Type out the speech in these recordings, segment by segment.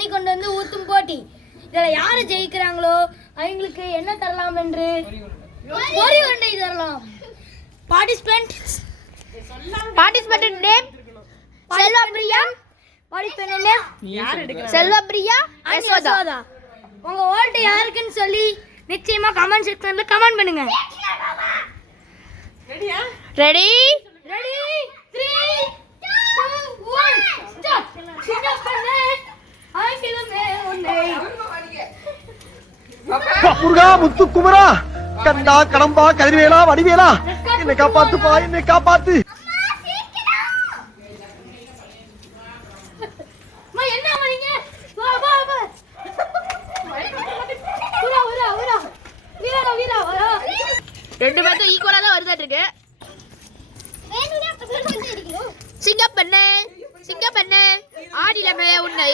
தண்ணி கொண்டு வந்து ஊத்தும் போட்டி. இதில் யாரு ஜெயிக்கிறாங்களோ அவங்களுக்கு என்ன தரலாம் என்று பொரி உருண்டை தரலாம். Participant name Selvapriya. Participant name Selvapriya Yashoda. உங்க ஓட்டு யாருக்குன்னு சொல்லி நிச்சயமா கமெண்ட் செக்ஷன்ல கமெண்ட் பண்ணுங்க. Ready 3 2 1 start. முருகா முத்து குமரா கண்டா கடம்பா கதிர்வேலா வடிவேலா என்னை காப்பாத்துப்பா, என்னை காப்பாத்து. ரெண்டு பேரும் ஈக்குவலா தான் வருதாட்டு இருக்கு. சிங்கப்பெண்ணே ஆடிலமே உன்னை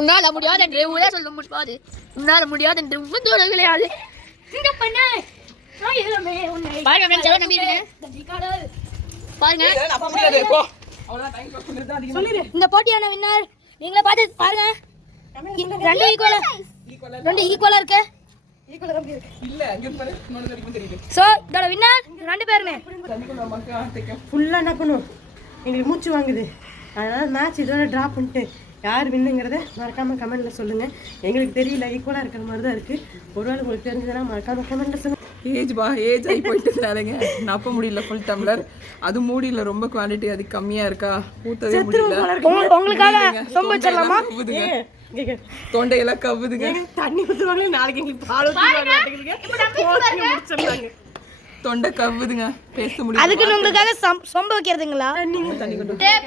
உன்னால முடியாது என்று ஊரே சொல்ல முடியாது. உன்னால முடியாது என்று உங்களோட விளையாது. பாருங்க இந்த போட்டியான வின்னர் நீங்களே பார்த்து பாருங்க. ரெண்டு ஈக்குவலா இருக்கு. சோ இதோட வின்னர் ரெண்டு பேருமே. ஃபுல்லாக என்ன பண்ணும், எங்களுக்கு மூச்சு வாங்குது. அதனால் மேட்ச் இதோட ட்ராப் பண்ணிட்டு யார் வின்னுங்கிறத மறக்காமல் கமெண்ட்டில் சொல்லுங்கள். எங்களுக்கு தெரியல, ஈக்குவலாக இருக்கிற மாதிரி தான் இருக்குது. ஒருவேளை உங்களுக்கு தெரிஞ்சதுன்னா மறக்காமல் கமெண்ட்டில் சொல்லுங்கள். ஏஜ் ஆகி போயிட்டு இருந்தாருங்க. நப்ப முடியல ஃபுல் டம்ளர். அது மூடியில் ரொம்ப குவான்டிட்டி அது கம்மியாக இருக்கா, ஊற்றவே முடியல. உங்களுக்காக சொம்பு வச்சிடலாமா? தொண்டையெல்லாம் கவுதுங்க. தண்ணி ஊற்றுவாங்களே, நாளைக்கு எங்களுக்கு பால் ஊற்றுவாங்க. தொண்டை கவுதுங்க, பேச முடியல. அதுக்கு உங்களுக்காக சொம்பு வைக்கிறதுங்களா?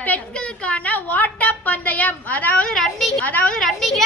பெண்களுக்கான ஓட்ட பந்தயம், அதாவது ரன்னிங்